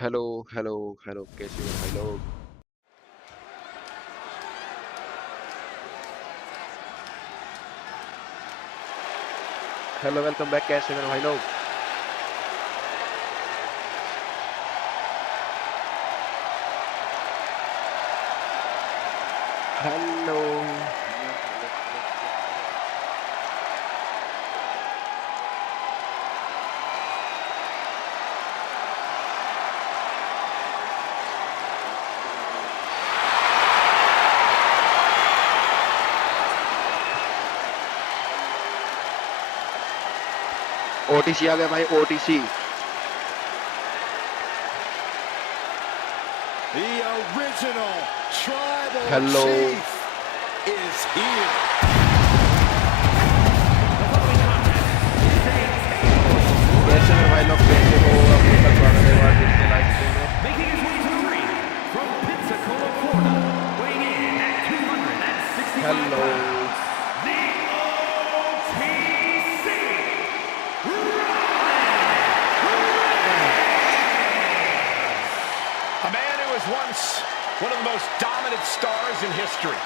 Hello hello hello कैसे हो भाई लोग। हेलो वेलकम बैक, कैसे हो भाई लोग। Hello hello hello hello hello hello. OTC आ गया भाई, OTC. The original tribal hello chief is here. कैसे हो भाई लोग, कैसे हो। आपका स्वागत है एक बार फिर से लाइव स्ट्रीम में। Making his way to the ring from Pensacola, Florida, weighing in at 265 hello pounds, the OTC A man who was once one of the most dominant stars in history.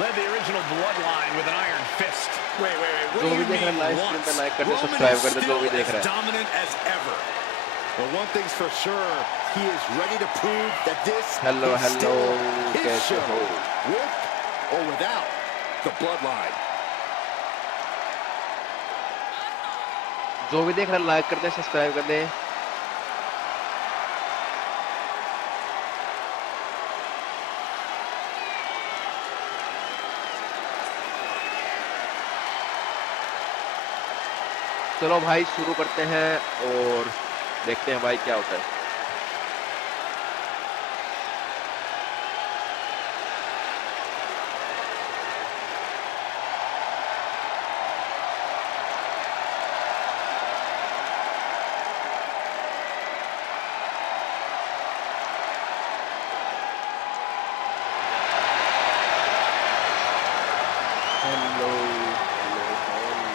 Led the original bloodline with an iron fist. Wait. What जो do भी you देख रहे हैं mean live stream पे once? Like कर दे, Roman subscribe is कर दे जो still भी देख as रहा है। dominant as ever. But one thing's for sure, he is ready to prove that this hello is hello still his कैसे show, हो। with or without the bloodline. जो भी देख रहा है लाइक कर दे, सब्सक्राइब कर दे। चलो भाई शुरू करते हैं और देखते हैं भाई क्या होता है। Hello hello hello.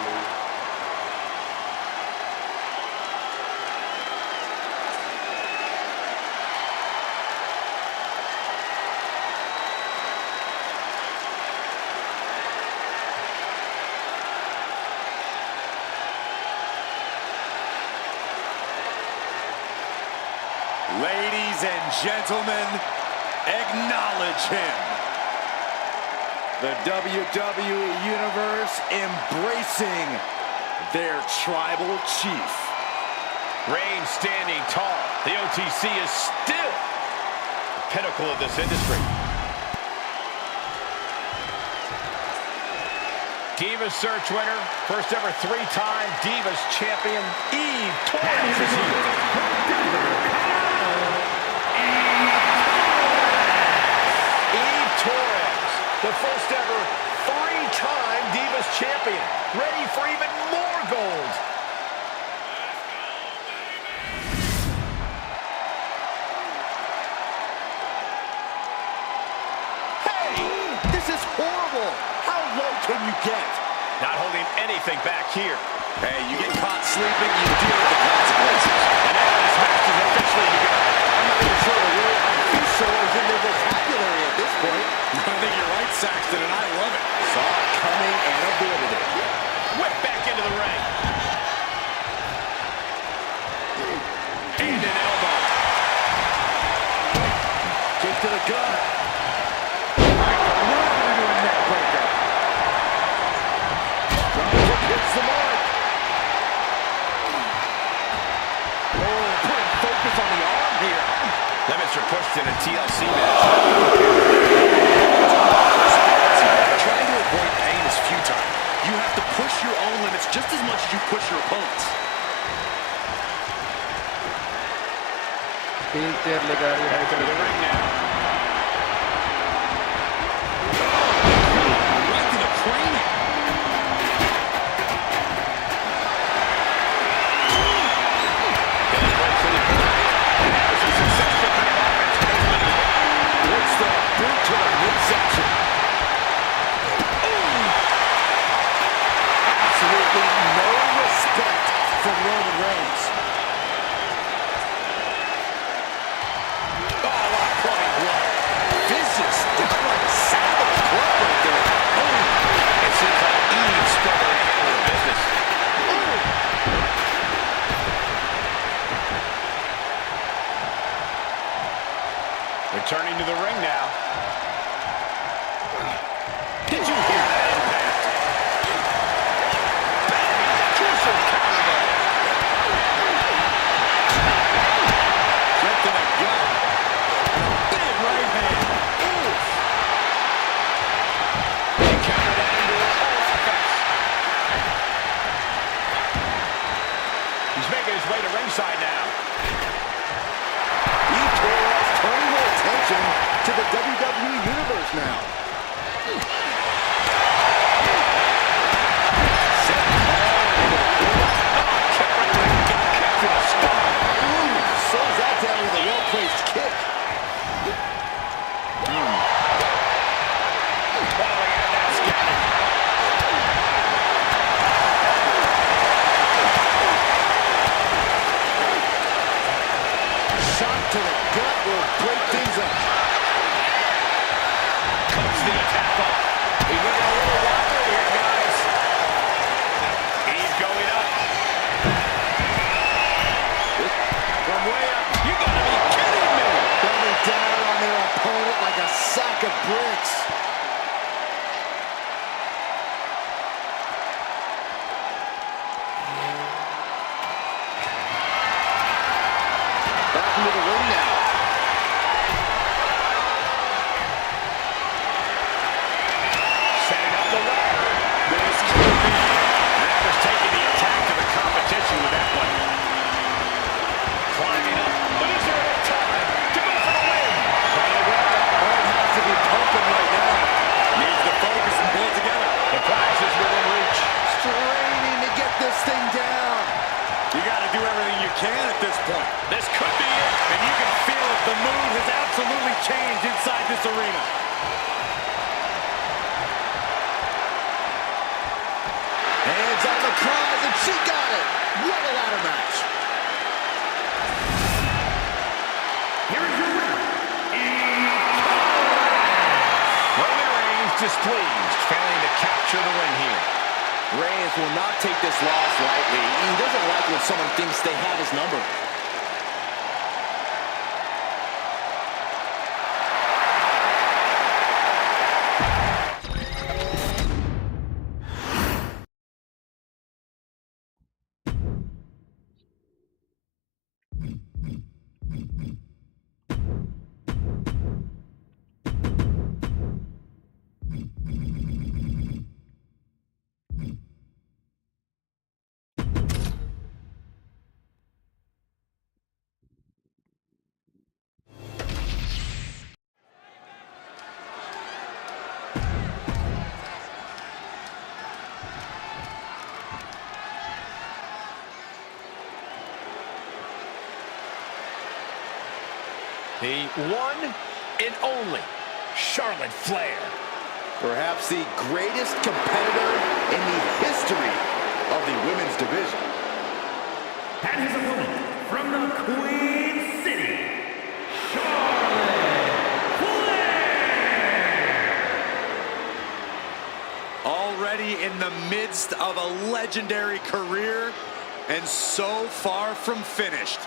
Ladies and gentlemen, acknowledge him. The WWE Universe embracing their tribal chief. Reigns standing tall. The OTC is still the pinnacle of this industry. Divas Search winner, first ever three-time Divas champion, Torres is here. Torres, the first ever three-time Divas champion, ready for even more gold. Hey, this is horrible. How low can you get? Not holding anything back here. Hey, you get caught sleeping, you deal with the consequences. And now this match is officially begun. I'm not even sure the word official is in their vocabulary at this point. I think you're right, Saxton, and I love it. Saw it coming and avoided it. Whip back into the ring. And an elbow. Kick to the gut. Right into a neck breaker. Dropkick hits the mark. Oh, putting focus on the arm here. That Mr. pushed in a TLC match. Trying to avoid pain is futile. You have to push your own limits just as much as you push your opponents. Wheel chair लेकर आ रही है To the ring now. Right to the cranium. There's a successful kind of offense. What's the boot to the midsection? Absolutely no respect for Roman Reigns. side now. Torres turning their attention to the WWE Universe now. Slows that down with a well-placed kick. Shot to the gut will break things up. Comes the attack off. He's getting a little wild here, guys. He's going up. From way up. You gotta be kidding me. Coming down on their opponent like a sack of bricks. Back into the ring now. Setting up the ladder. This could be. Mavericks taking the attack to the competition with that one. Climbing up. But is there enough time to go for the win? Heart has to be pumping right now. Needs to focus and pull it together. The prize is within reach. Straining to get this thing down. You got to do everything you can at this point. This could be it. And you can feel it. The mood has absolutely changed inside this arena. Hands on the prize, and she got it. What a ladder match. Here is your winner, Roman Reigns displeased, failing to capture the win here. Reigns will not take this loss lightly. He doesn't like when someone thinks they have his number. The one and only Charlotte Flair. Perhaps the greatest competitor in the history of the women's division. and his opponent from the Queen City, Charlotte Flair. Already in the midst of a legendary career and so far from finished.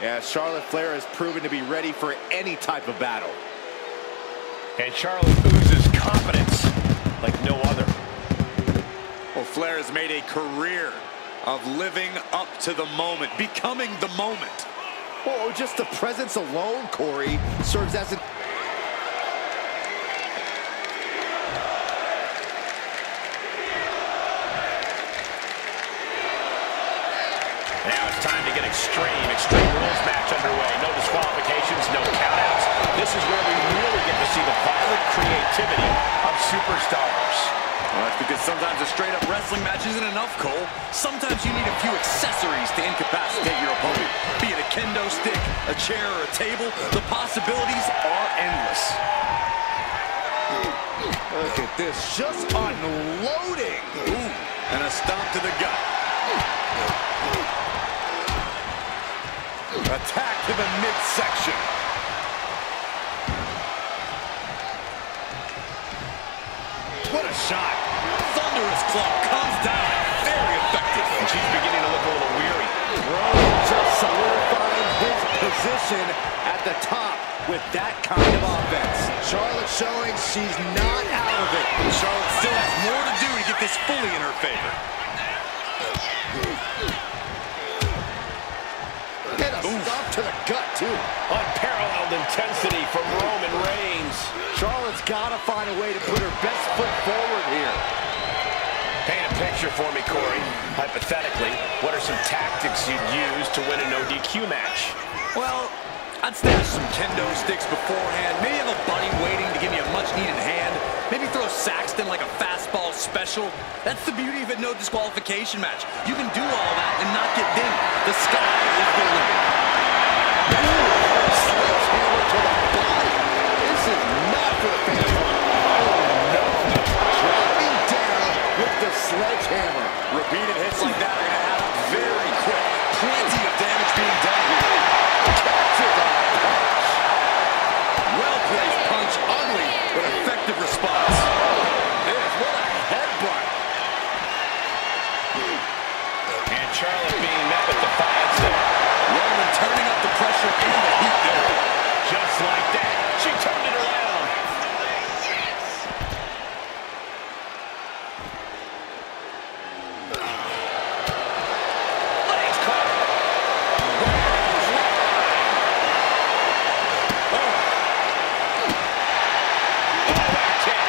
Yeah, Charlotte Flair has proven to be ready for any type of battle. And Charlotte oozes confidence like no other. Well, Flair has made a career of living up to the moment, becoming the moment. Oh, just the presence alone, Corey, serves as an... Now it's time to get extreme rules match underway. No disqualifications, no countouts. This is where we really get to see the violent creativity of superstars. Well, that's because sometimes a straight-up wrestling match isn't enough, Cole. Sometimes you need a few accessories to incapacitate your opponent. Be it a kendo stick, a chair, or a table, the possibilities are endless. Look at this, just unloading. Ooh, and a stomp to the gut. Attack to the midsection. What a shot. Thunderous club comes down. Very effective. And she's beginning to look a little weary. Roman just solidifying his position at the top with that kind of offense. Charlotte showing she's not out of it. Charlotte still has more to do to get this fully in her favor. Get a stop to the gut, too. Unparalleled intensity from Roman Reigns. Charlotte's got to find a way to put her best foot forward here. Paying Paint a picture for me, Corey. Hypothetically, what are some tactics you'd use to win a no DQ match? Well, I'd stash some kendo sticks beforehand. Maybe have a buddy waiting to give me a much-needed hand. Maybe throw Saxton like a fastball special. That's the beauty of a no disqualification match. You can do all that and not get dinged. The sky is the limit. Sledgehammer to the body. This is not for the fans. Oh, no. Dropping down with the sledgehammer. Repeated hits like that are going to happen very quick. Plenty of damage being done here. Captured on a punch. Well-placed punch, ugly, but effective response. What a headbutt. And Charlotte being met with defiance there. Roman turning up the pressure and the heat there. Just like that, she turned it around. Legs caught. Back kick.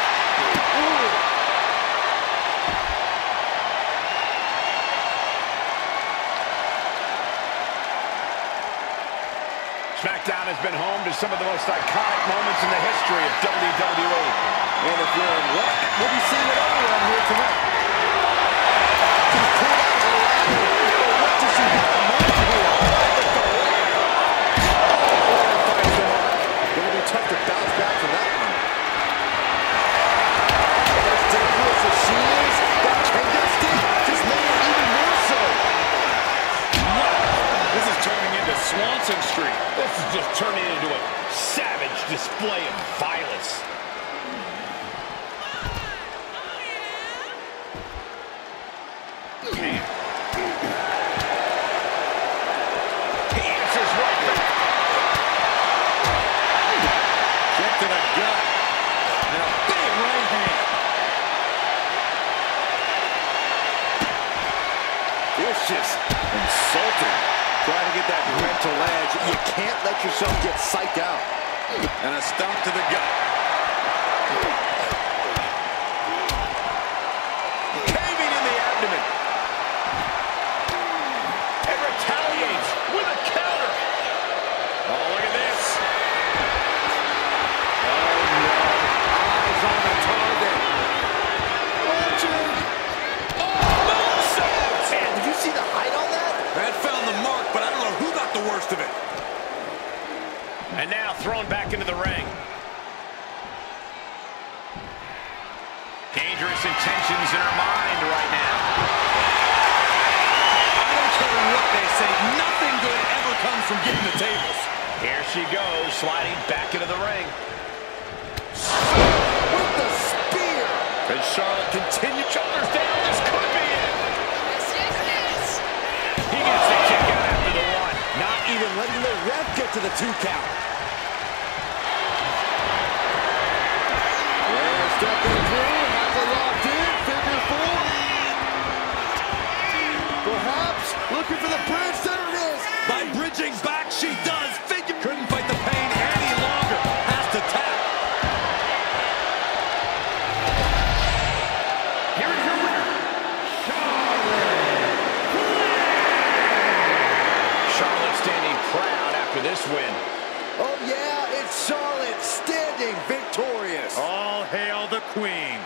SmackDown has been home to some of the most iconic moments in the history of WWE. And if you're in luck, we'll be seeing it all around here tonight. She's pulled out of the ladder. But what does she have in mind here? With the ladder. Oh, finds the mark. It'll be tough to bounce back from that one. As dangerous as she is, that kendo stick just made her even more so. This is turning into Swanson Street. This is just turning into a savage display of violence. He answers right back. Kick to the gut. And a big right hand. Vicious. Insulting. Trying to get that mental edge. You can't let yourself get psyched out. And a stomp to the gut. Caving in the abdomen. And retaliates with a counter. Oh, look at this. Oh, no. Eyes on the target. Watching. Moonsault. Man, did you see the height on that? That found the mark, but I don't know who got the worst of it. And now thrown back into the ring. Dangerous intentions in her mind right now. I don't care what they say. Nothing good ever comes from getting the tables. Here she goes, sliding back into the ring. With the spear. And Charlotte continues. Shoulders down, this could be it. He gets the kick out after the one. Not even letting the ref get to the 2 count. Belair stepping through, has it locked in, figure 4. Perhaps looking for the bridge, there it is. By bridging back, she does. Figure couldn't fight the pain any longer. Has to tap. Here is your winner, Charlotte. Charlotte standing proud after this win. Oh yeah, it's Charlotte standing victorious. All hail the queen.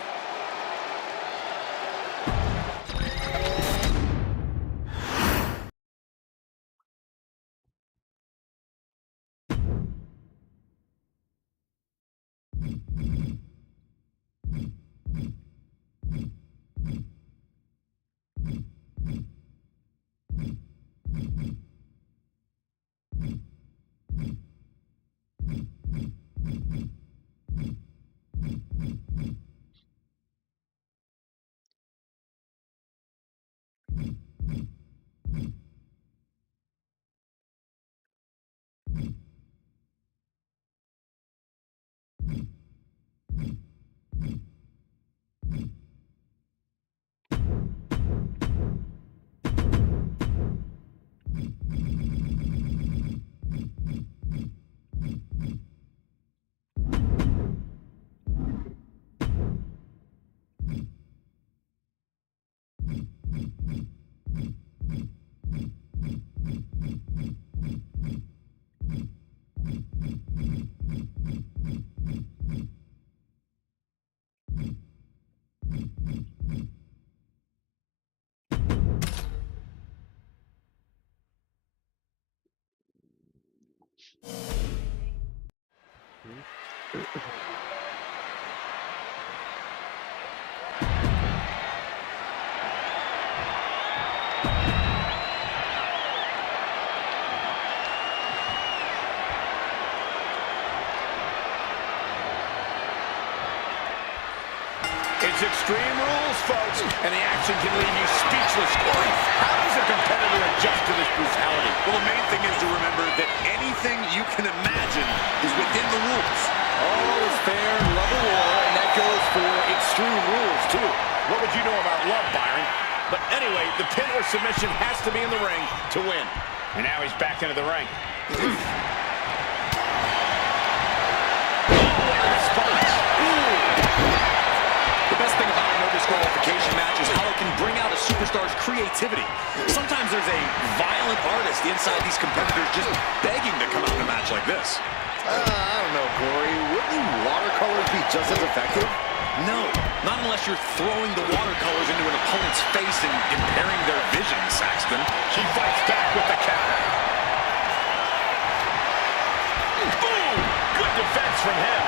It's Extreme Rules, folks, and the action can leave you speechless. Corey, how does a competitor adjust to this brutality? Well, the main thing is to remember that anything you can imagine is within the rules. All is fair in love or war, and that goes for Extreme Rules, too. What would you know about love, Byron? But anyway, the pin or submission has to be in the ring to win. And now he's back into the ring. The best thing about a no disqualification match is how it can bring out a superstar's creativity. Sometimes there's a violent artist inside these competitors just begging to come out in a match like this. I don't know, Corey. Wouldn't watercolors be just as effective? No, not unless you're throwing the watercolors into an opponent's face and impairing their vision, Saxton. She fights back with the counter. Boom! Good defense from him.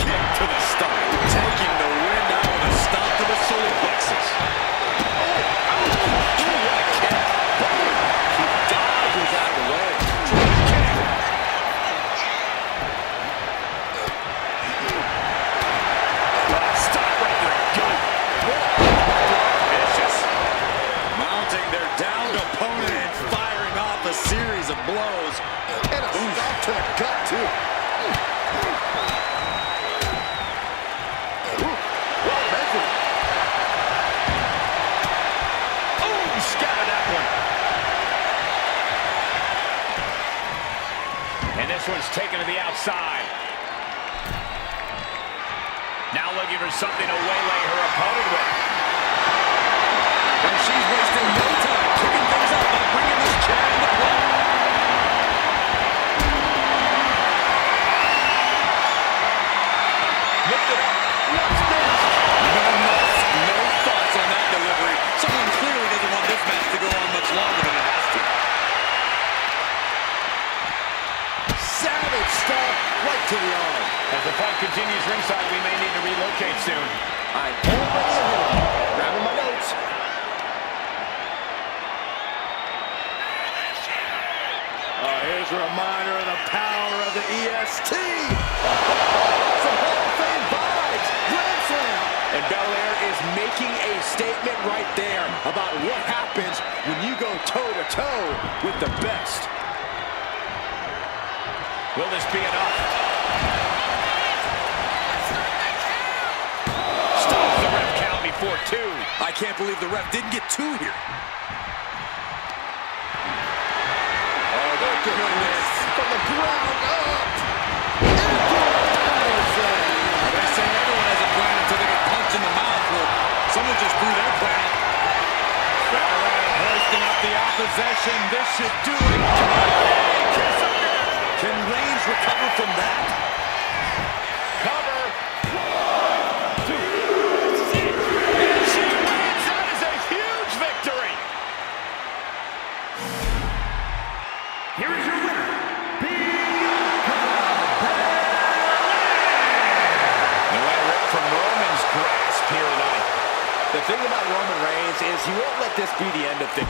Kick to the stomach, taking the wind out with a stop to the solar plexus. He dodges out of the way. Stop right there. Good. Vicious. Mounting their downed opponent and firing off a series of blows. And a stop to the gut, too. Well measured. Oh, he scattered that one. And this one's taken to the outside. Now looking for something to waylay her opponent with. And she's wasting no time kicking things up by bringing this chair into play. Lift it up. What's this? No nuts, no thoughts on that delivery. Someone clearly doesn't want this match to go on much longer than it has to. Savage stop right to the arm. As the fight continues ringside, we may need to relocate soon. I'm already ahead of you. Grabbing my notes. Here's a reminder of the power of the EST. Some Hall of Fame vibes. Grand Slam. And Belair is making a statement right there about what happens when you go toe-to-toe with the best. Will this be enough? Stops the ref count before two. I can't believe the ref didn't get two here. Oh, my goodness. From the ground up. They say everyone has a plan until they get punched in the mouth. Well, someone just threw their plan. Belair hoisting up the opposition. This should do it. Can Reigns recover from that? Cover. And she wins. That is a huge victory. Here is your winner, Bianca Belair. No way to rip from Roman's grasp here tonight. The thing about Roman Reigns is he won't let this be the end of things.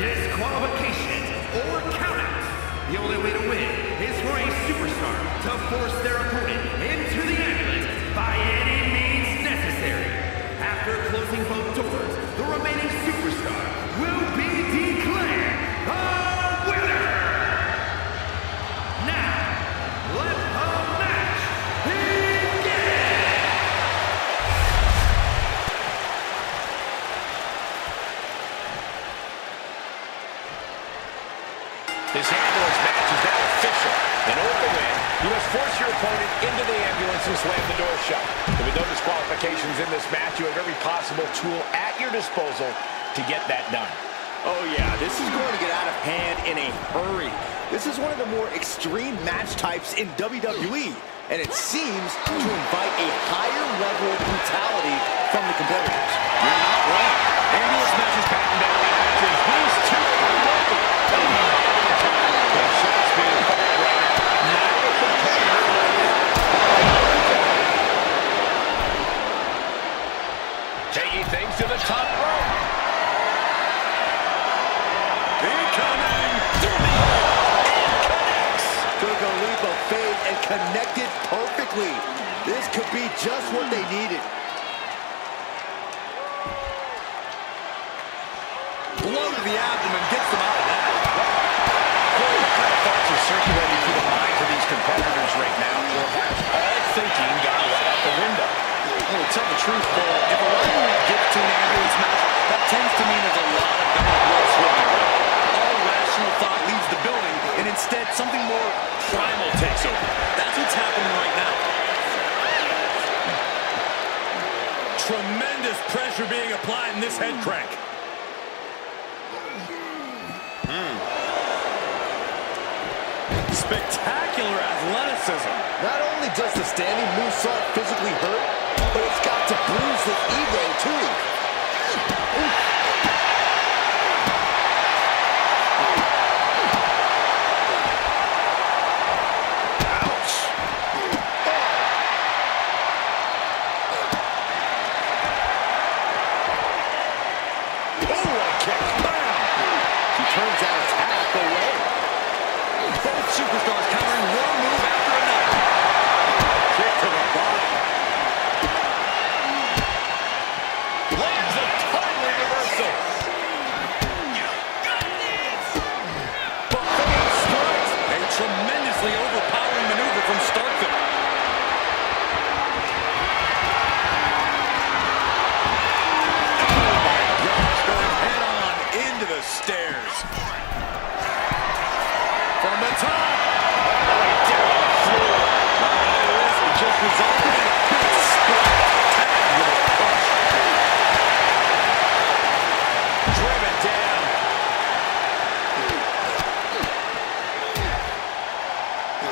disqualification, or countouts. The only way to win is for a superstar to force their opponent into the ambulance by any means necessary. After closing both doors, the remaining superstar will be declared the winner. Now, let the match begin! This ambulance match is now official. In order to win, you must force your opponent into the ambulance and slam the door shut. With no disqualifications in this match, you have every possible tool at your disposal to get that done. Oh yeah, this is going to get out of hand in a hurry. This is one of the more extreme match types in WWE, and it seems to invite a higher level of brutality from the competitors. You're not wrong. Ambulance matches batten down the hatches. These two are ready. The shots being fired right now. Now the competitor taking things to the top rope. Incoming. Took a leap of faith and connected perfectly. This could be just what they needed. Blow to the abdomen gets them out of that. What kind of thoughts are circulating through the minds of these competitors right now? Or has all thinking gone right out the window? Well, to tell the truth, Cole, if a rivalry gets to an ambulance match, that tends to mean there's a lot of bad blood swirling around. All rational thought leaves the building, and instead something more primal takes over. That's what's happening right now. Tremendous pressure being applied in this head crank. Spectacular athleticism. Not only does the standing moonsault physically hurt, but it's got to bruise the ego too. Ouch. Oh, a kick. Bam. She turns that attack away. Both superstars countering one move after another. Kick to the body. Lands a timely reversal. Buffalo strikes. A tremendously overpowering maneuver from Starkville. Oh my gosh, going head on into the stairs. From the top. All the way down on the floor. It just resulted in a big splat. Tagged with a push. Driven down.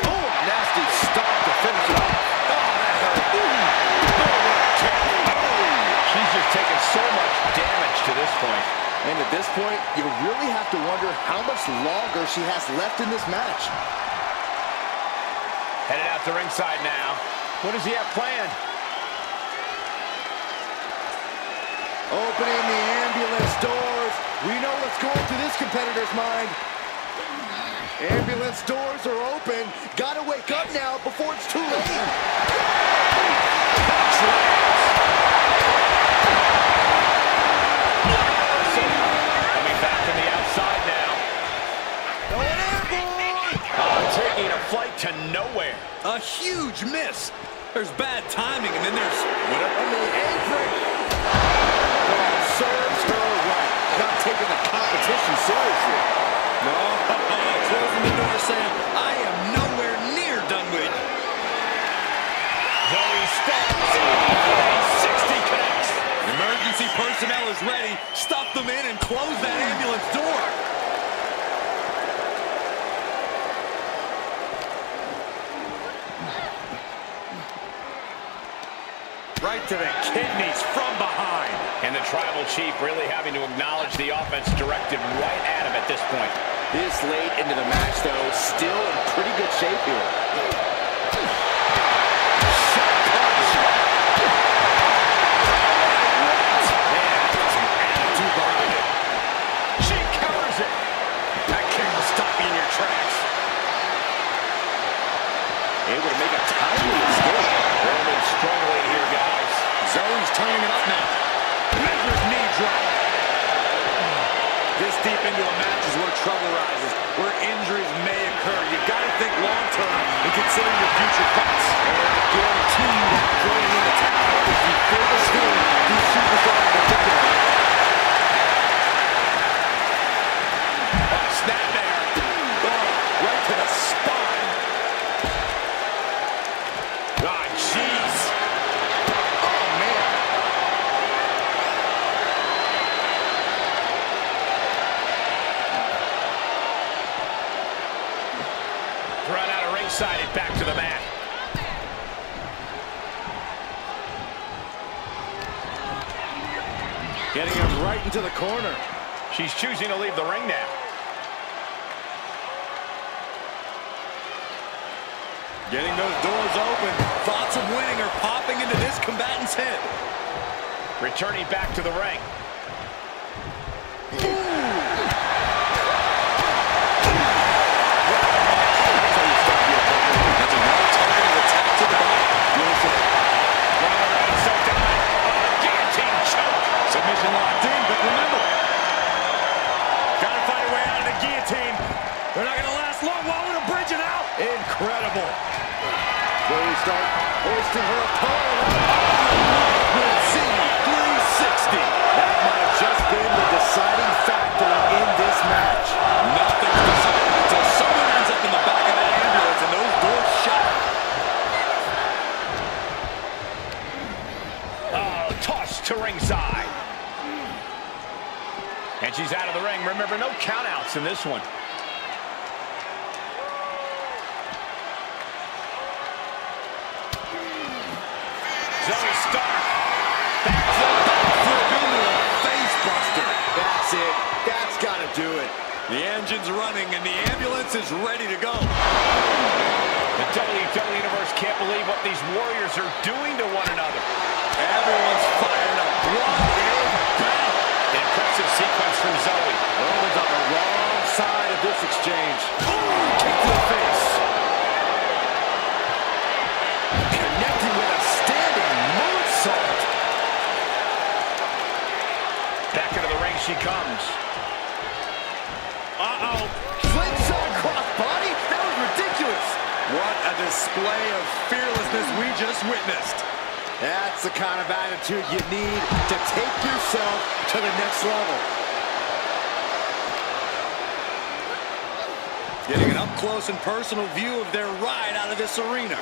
Oh, nasty stop to finish it off. Oh, that hurt. Kick. She's just taken so much damage to this point. And at this point, you really have to wonder how much longer she has left in this match. Headed out to ringside now. What does he have planned? Opening the ambulance doors. We know what's going through this competitor's mind. Ambulance doors are open. Gotta wake up now before it's too late. Coming back from the outside now. Taking a flight to nowhere. A huge miss. There's bad timing, and then there's... On the apron. Serves her right. Not taking the competition seriously. No, closing the door saying, I am nowhere near done with it. Zoey Stark. 360 connects. Emergency personnel is ready. Stuff them in and close that ambulance door. Right to the kidneys from behind. And the Tribal Chief really having to acknowledge the offense directed right at him at this point. This late into the match, though, still in pretty good shape here. She counters it. able to make a timely escape. Roman struggling here, guys. Zoey's turning it up now. Measured knee drop. This deep into a match is where trouble rises, where injuries may occur. You got to think long-term and consider your future fights. And I guarantee you that throwing in the towel is the furthest thing these superstars are thinking about. Snap there. Oh, right to the spine. Ah, jeez. Oh, man. Run out of ringside and back to the mat. Getting him right into the corner. She's choosing to leave the ring now. Getting those doors open. Thoughts of winning are popping into this combatant's head. Returning back to the ring. That's a well-targeted attack to the body. Guillotine choke. Submission locked in, but remember, gotta find a way out of the guillotine. They're not gonna last long. While with a bridge and out. Incredible. Zoey Stark hoisting her opponent. Z360. That might have just been the deciding factor in this match. Nothing's decided until someone ends up in the back of that ambulance and those doors shut. Oh, tossed to ringside. And she's out of the ring. Remember, no countouts in this one. Zoey Stark. Flip into a face buster. That's it. That's got to do it. The engine's running and the ambulance is ready to go. The WWE Universe can't believe what these warriors are doing to one another. Everyone's fired up. What a battle. Impressive sequence from Zoey. Roman's on the wrong side of this exchange. Kick to the face. Connecting with a standing moonsault. Back into the ring she comes. Uh-oh. Slingshot crossbody? That was ridiculous. What a display of fearlessness we just witnessed. That's the kind of attitude you need to take yourself to the next level. Getting an up-close and personal view of their ride out of this arena.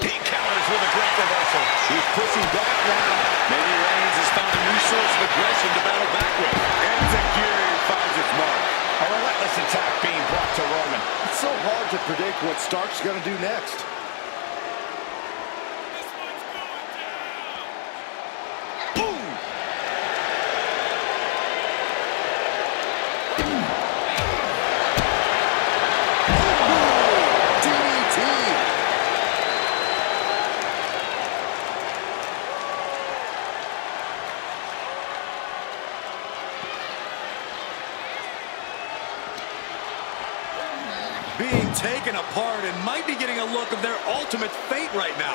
He counters with a great reversal. She's pushing back now. Maybe Reigns has found a new source of aggression to battle back with. And Zagiri finds its mark. A relentless attack being brought to Roman. It's so hard to predict what Stark's going to do next. Being taken apart and might be getting a look of their ultimate fate right now.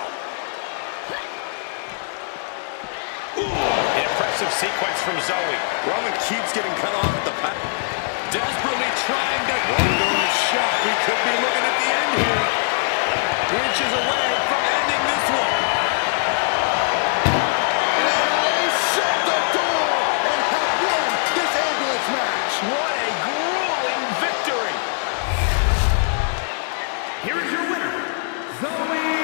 An impressive sequence from Zoey. Roman keeps getting cut off at the back. Desperately trying to... One more shot. We could be looking at the end here. Inches away from ending this one. And they shut the door and have won this ambulance match. What a grueling victory. Here is your winner, Zoey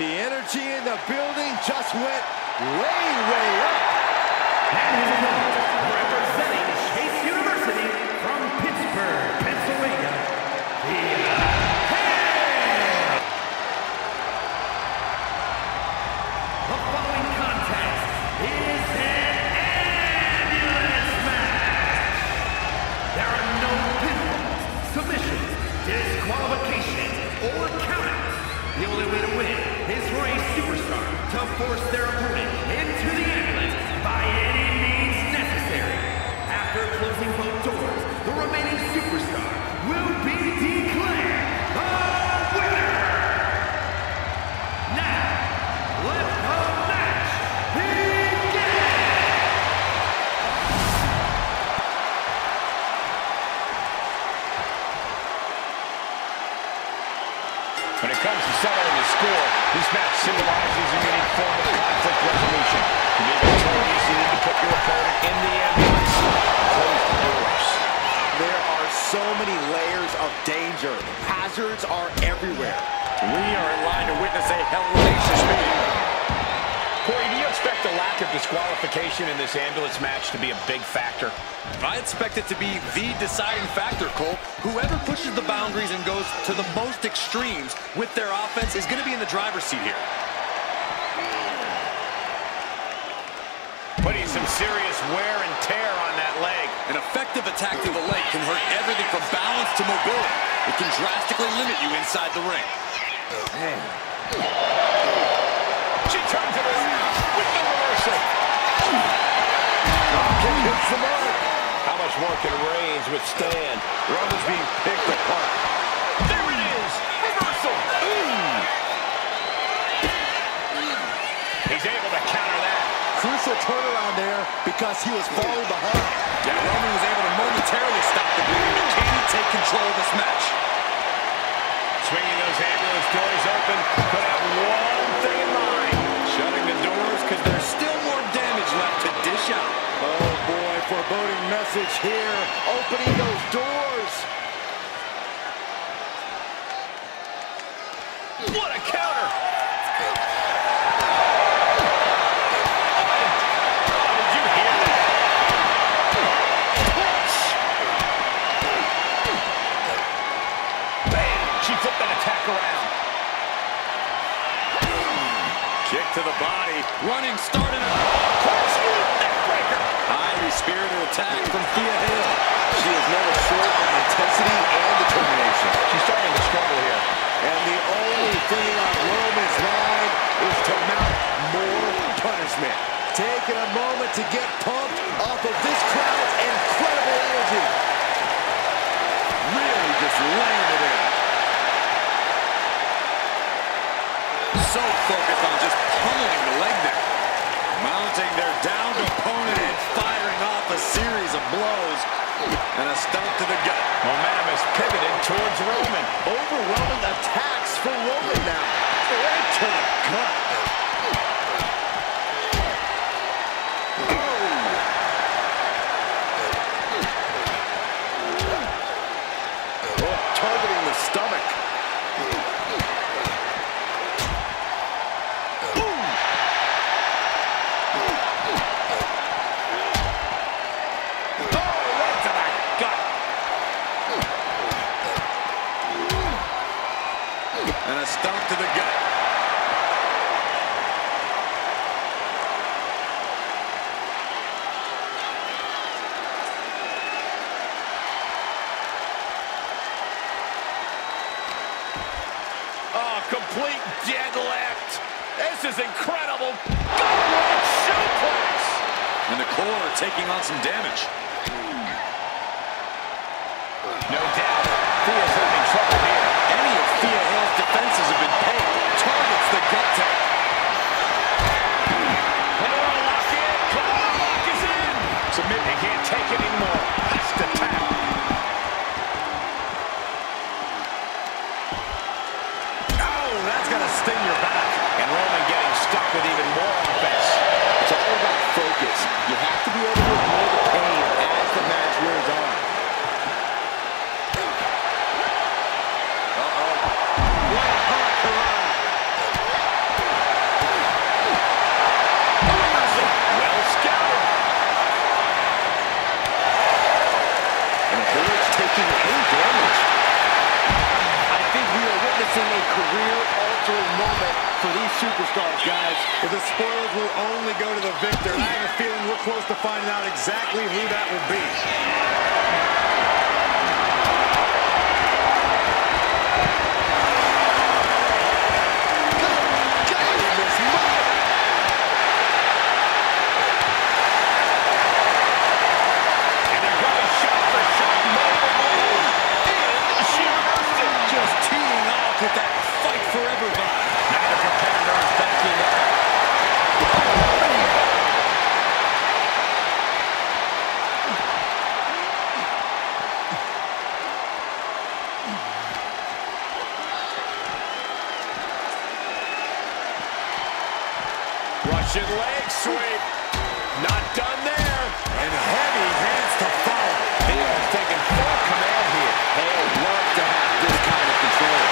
The energy in the building just went way, way up. And his opponent, representing Chase University from Pittsburgh, Pennsylvania, Thea. The following contest is an ambulance match. There are no pinfalls, submissions, disqualifications, or countouts. The only way to win is for a superstar to force their opponent into the ambulance by any means necessary. After closing both doors, the remaining superstar will be declared the winner. Now, let the match begin! When it comes to settling the score, this match symbolizes a unique form of conflict resolution. To be victorious, you need to put your opponent in the ambulance. Close the doors. There are so many layers of danger. Hazards are everywhere. We are in line to witness a hellacious meeting. Corey, do you expect the lack of disqualification in this ambulance match to be a big factor? I expect it to be the deciding factor, Cole. Whoever pushes the boundaries and goes to the most extremes with their offense is going to be in the driver's seat here. Putting some serious wear and tear on that leg. An effective attack to the leg can hurt everything from balance to mobility. It can drastically limit you inside the ring. Man. She turns it around with the reversal. Kick hits the mark. How much more can Reigns withstand? Roman's being picked apart. There it is. Reversal. He's able to counter that. Crucial turnaround there because he was falling behind. Yeah, Roman was able to momentarily stop the bleeding, but can he take control of this match? Swinging those ambulance doors open. Could have one thing in mind. Shutting the doors because there's still more damage left to dish out. Oh boy, foreboding message here. Opening those doors. What a counter! Did you hear that? Bam! She flipped that attack around. Kick to the body. Running, starting. Highly spirited attack from Thea Hill. She is never short on intensity and determination. She's starting to struggle here. And the only thing on Roman's mind is to mount more punishment. Taking a moment to get pumped off of this crowd's incredible energy. Really just laying it in. So focused on just pummeling the leg there. Mounting their downed opponent and firing off a series of blows. And a stomp to the gut. Momentum is pivoted towards Roman. Overwhelming attacks for Roman now. Right to the gut. Oh, targeting the stomach. And a stomp to the gut. Oh, complete deadlift. This is incredible. Godlike suplex. And the core taking on some damage. No doubt, Thea's having trouble here. Any of Thea Hill's defenses have been paid. Targets the gut tap. They want to lock in. Come on, lock is in. Submit, they can't take it anymore. Has to tap. Oh, that's going to sting your back. And Roman getting stuck with even more offense. It's all about focus. You have to be able to ignore the pain as the match wears on. inflicting any damage. I think we are witnessing a career-altering moment for these superstars, guys. If the spoils will only go to the victor, I have a feeling we're close to finding out exactly who that will be. With that fight forever vibe. Now the competitors backing up. Russian leg sweep. Not done there. And heavy hands to follow. Thea is taking full command here. They would love to have this kind of control.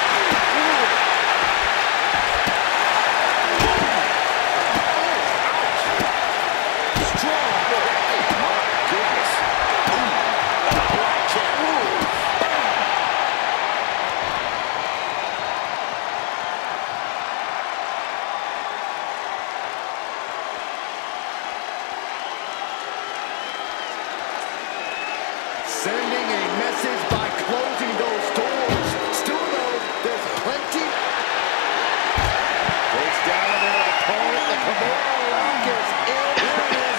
Sending a message by closing those doors. Still though, there's plenty. Takes down their opponent. The Kimura lock is in. There it is.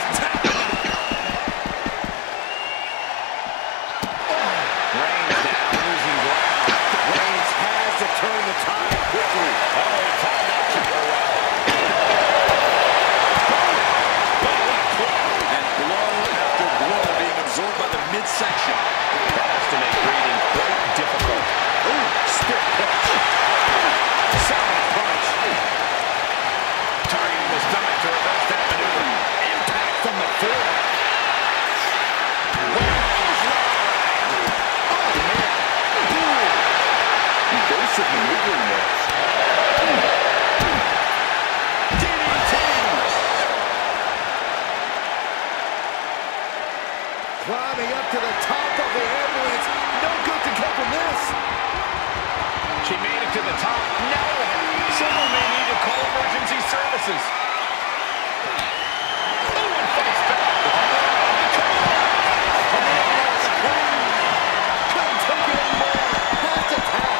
Reigns now losing ground. Reigns has to turn the tide quickly. Oh, he tied that trigger well. And blow after blow being absorbed by the midsection. That has to make breathing quite difficult. Ooh, stiff punch. Solid punch. Targeting the stomach to reverse that maneuver. Impact from the floor. Evasive maneuvering there. Climbing up to the top of the ambulance. No good to come from this. She made it to the top. No! Someone may need to call emergency services. No one fights back. Couldn't take it anymore. Has to tap.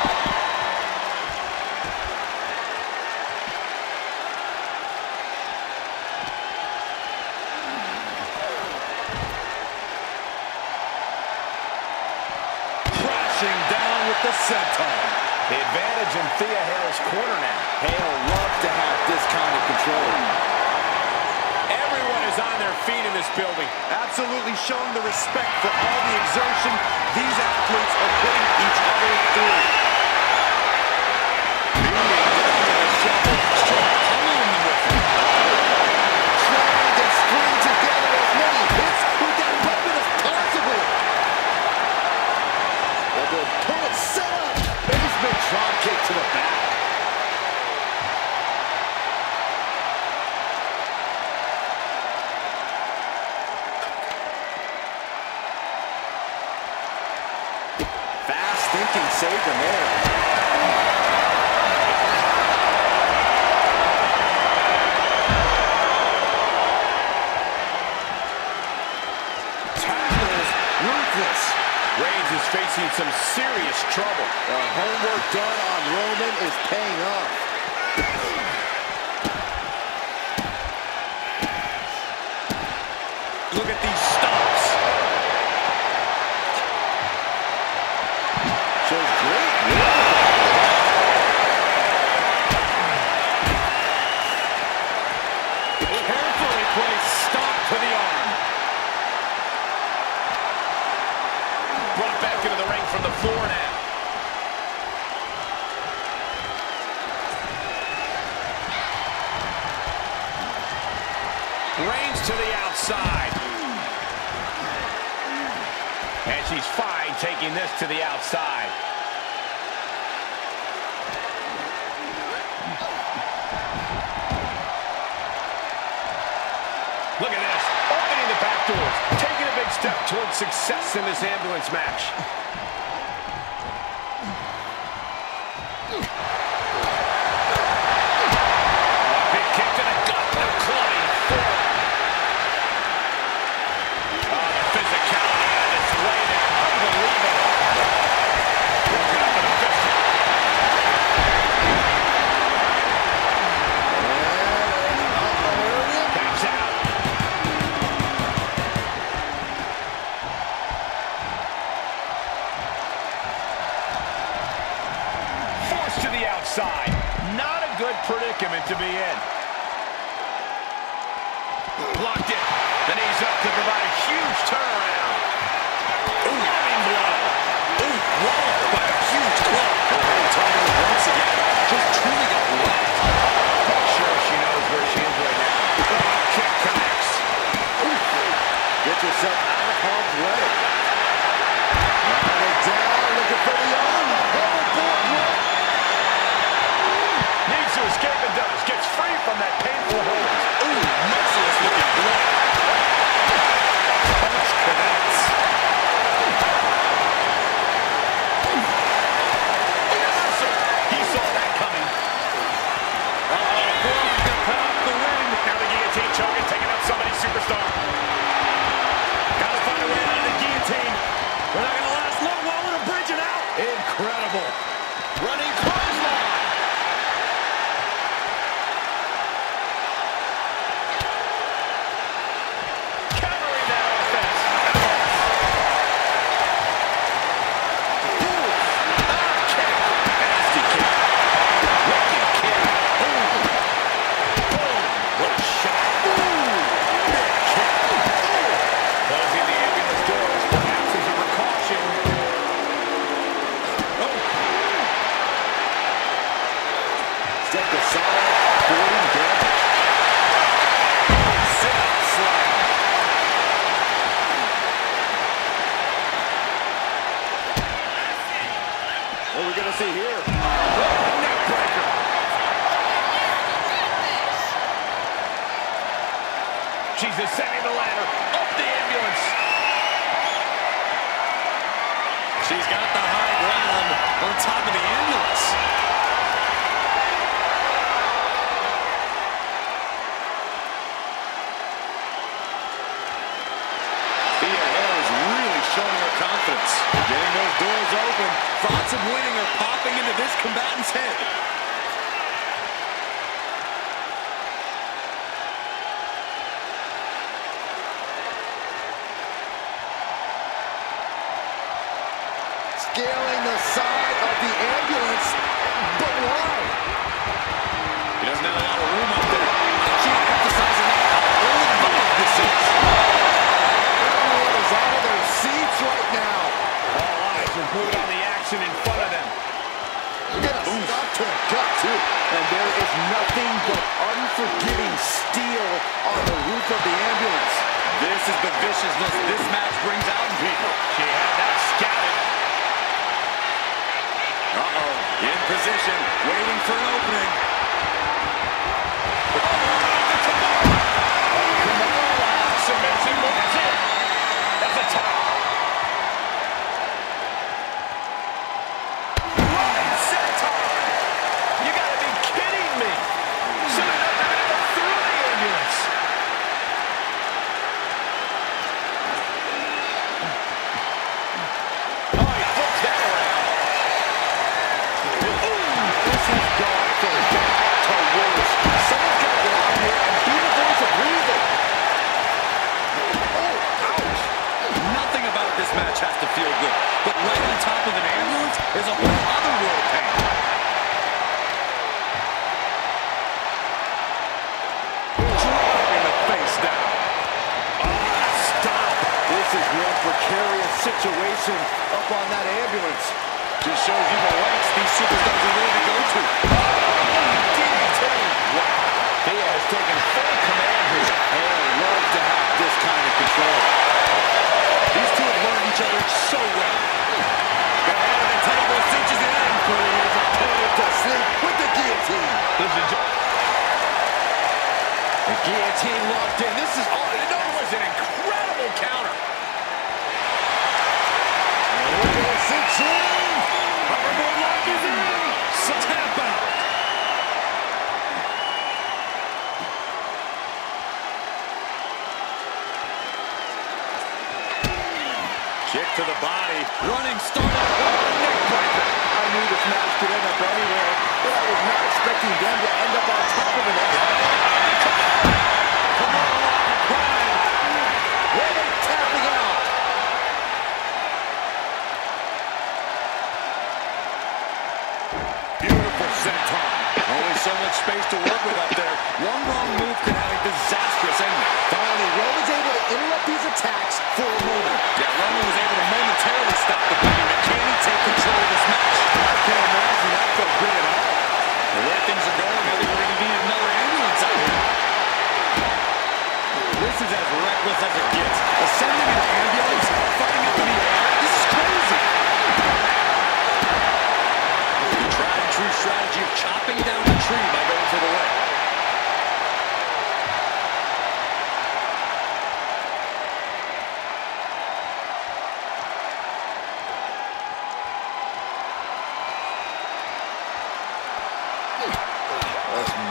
Crashing down with the senton. The advantage in Thea Hale's corner now. Hale loves to have this kind of control. Everyone is on their feet in this building. Absolutely showing the respect for all the exertion these athletes are putting each other through. Trying to string together as many hits with that weapon as possible. But the opponent set up. Basement drop kick to the back. Fast thinking saved him there. Tackles ruthless. Reigns is facing some serious trouble. The homework done on Roman is paying off. Look at these stomps. Shows great will. Carefully placed stomp to the arm. Brought back into the ring from the floor now. Reigns to the outside. And she's fine taking this to the outside. Look at this, opening the back doors, taking a big step towards success in this ambulance match. outside. Not a good predicament to be in. Blocked it. The knee's up to provide a huge turnaround. Ooh, running blow. Ooh, walloped by a huge club. Tiger once again just truly got rocked. Not sure she knows where she is right now. Kick connects. Get yourself out of harm's way. Right down, looking for the arm. Overboard rope. Needs to escape and does. Gets free from that painful hold. Ooh, merciless looking blow. Punch connects. Reversal. He saw that coming. Forearm's gonna cut off the wind. Now the guillotine choking, taking out somebody's superstar. Gotta find a way out of the guillotine. We're not gonna last long while we're bridging out. Incredible. Running clothesline. Countering that offense. Ooh. Kick. Nasty kick. Wicked kick. Ooh. Boom. What a shot. Ooh. Big kick. Ooh. Closing the ambulance doors, perhaps as a precaution. Oh. Step aside, avoiding damage. Sit-up slam. What are we going to see here? Neck breaker. She's ascending the ladder. Up the ambulance. She's got the high ground on top of the ambulance. Thea is really showing her confidence. Getting those doors open. Thoughts of winning are popping into this combatant's head. Scaling the side of the ambulance. But why? He doesn't have a lot of room up there. I can't emphasize enough how overboard this is. Everyone is out of their seats right now. All eyes are glued on the action in front of them. Get a stop to the gut, too. And there is nothing but unforgiving steel on the roof of the ambulance. This is the viciousness this match brings out in people. She had that scouted. Uh-oh, in position, waiting for an opening. Submission moves in. That's a top. Running senton. You gotta be kidding me. Should have never been able through the ambulance. Oh, he flips that around. This has gone from bad to worse. Someone's got to go out here and be the voice of reason. Oh, ouch. Nothing about this match has to feel good, but right on top of an ambulance is a whole other world of pain. Driving the face down. Stop. This is one precarious situation up on that ambulance. Just shows you the lengths these superstars are willing to go to. DDT. Wow. Thea has taken full command here. They love to have this kind of control. These two have learned each other so well. Got out of the table, cinches it in. Putting his opponent to sleep with the guillotine. This is the guillotine locked in. This is all. That was an incredible counter. Hoverboard lock is in. Tap out. Kick to the body. Running start. Neck breaker. I knew this match could end up anywhere, but I was not expecting them to end up on top of it. Come on, Prime. Ready, tapping out. Beautiful senton. Only so much space to work with up there. One wrong move could have a disastrous ending. Finally, Roman's able to interrupt these attacks for a moment. Yeah, Roman was able to momentarily stop the bleeding, but can he take control of this match? I can't imagine that felt good at all. The way things are going, I think we're going to need another ambulance out here. This is as reckless as it gets. Ascending an ambulance, fighting up in the air. This is crazy. The tried and true strategy of chopping down the tree by going for the leg.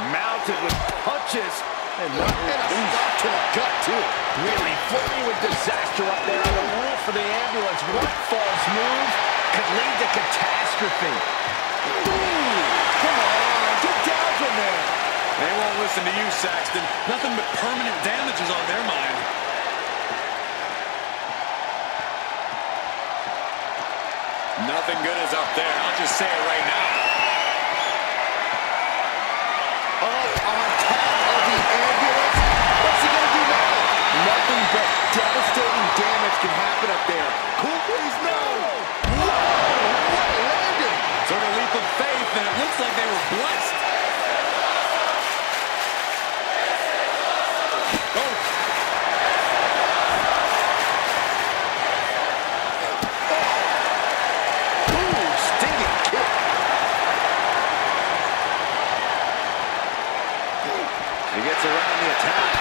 Mounted with punches. And a stop to the gut, too. Really flirting with disaster up there on the roof of the ambulance. One false move could lead to catastrophe. Ooh, come on, get down from there. They won't listen to you, Saxton. Nothing but permanent damage is on their mind. Nothing good is up there. I'll just say it right now. Up on top of the ambulance. What's he gonna do now? Nothing but devastating damage can happen up there. Cool breeze, no. Whoa, what a landing. Took a leap of faith, and it looks like they were blessed. Oh. Ooh, stinging kick. He gets around the attack.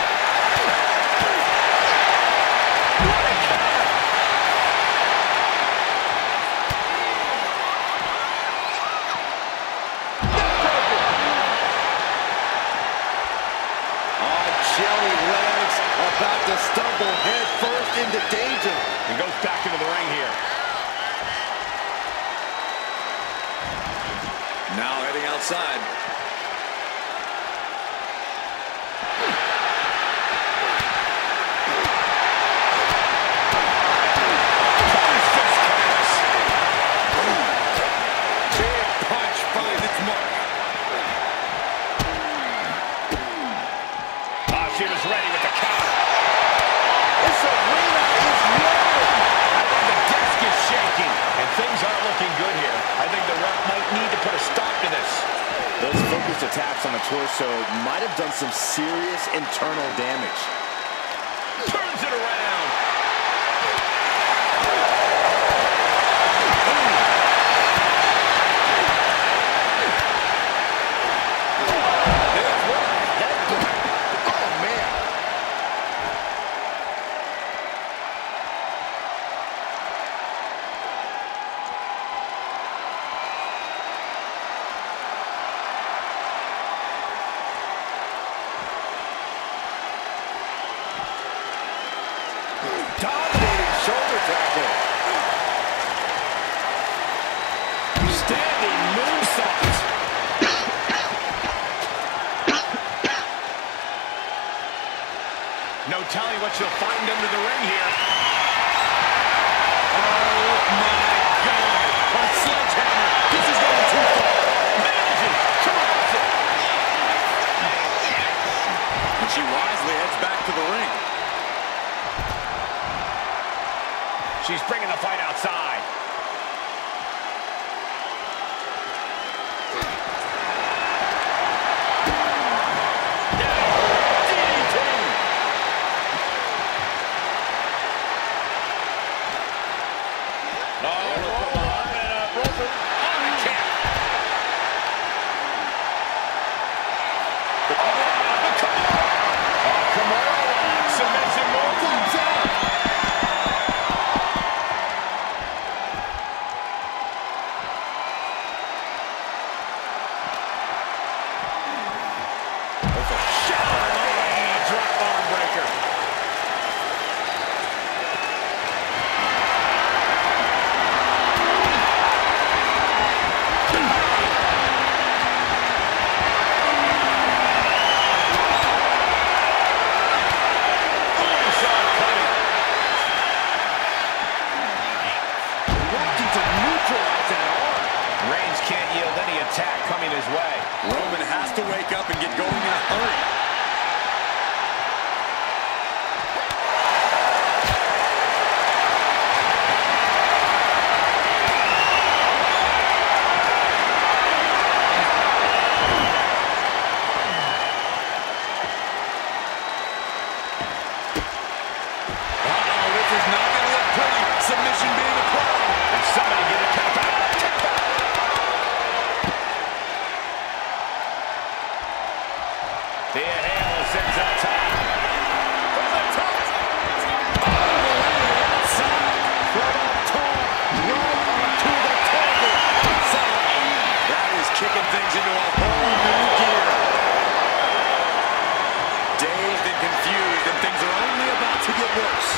Jelly legs about to stumble head first into danger. He goes back into the ring here. Now heading outside. Big punch finds its mark. She was ready with the counter. This arena is rolling. I think the desk is shaking, and things aren't looking good here. I think the ref might need to put a stop to this. Those focused attacks on the torso might have done some serious internal damage. Turns it around. Oh, man. Dominating shoulder tackle. Standing moonsault. No telling what you'll find under the ring here. Oh my God! A sledgehammer! This is going too far! Manages to reverse it. And she wisely heads back to the ring. She's bringing the fight outside. attack coming his way. Roman has to wake up and get going in a hurry. Submission being applied. And somebody get a count out. Thea Hale sends out top. From the top. All the way outside. From up top. Right onto the target. Outside. That is kicking things into a whole new gear. Dazed and confused, and things are only about to get worse.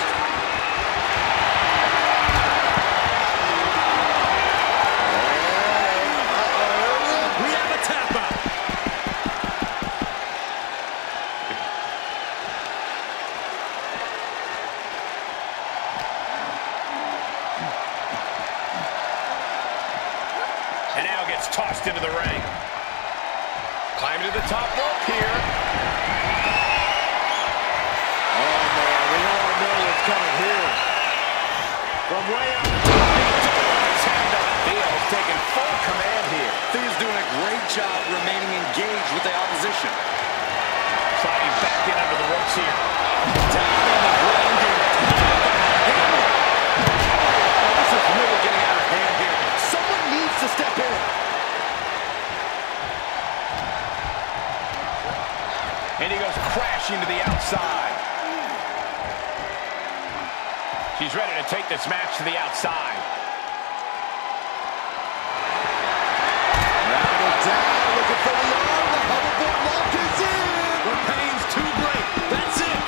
And now gets tossed into the ring. Climbing to the top rope here. Oh, man, we all know what's coming here. From way up top. Thea's taking full command here. Thea's doing a great job remaining engaged with the opposition. Sliding back in under the ropes here. Down on the ground game. Oh, this is really getting out of hand here. Someone needs to step in. And he goes crashing to the outside. She's ready to take this match to the outside. Down, looking for the arm. The hoverboard lock is in. The pain's too great. That's it.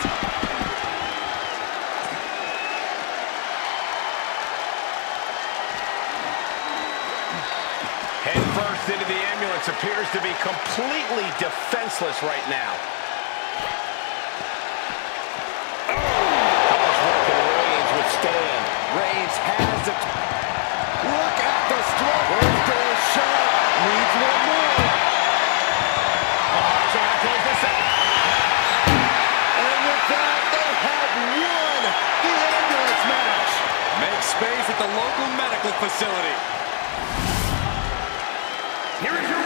Head first into the ambulance, appears to be completely defenseless right now. Oh! How much more can Reigns withstand? Reigns has it. Look at the stroke. First door shot. Needs one more. Trying to close this out. And with that, they have won the ambulance match. Make space at the local medical facility. Here is your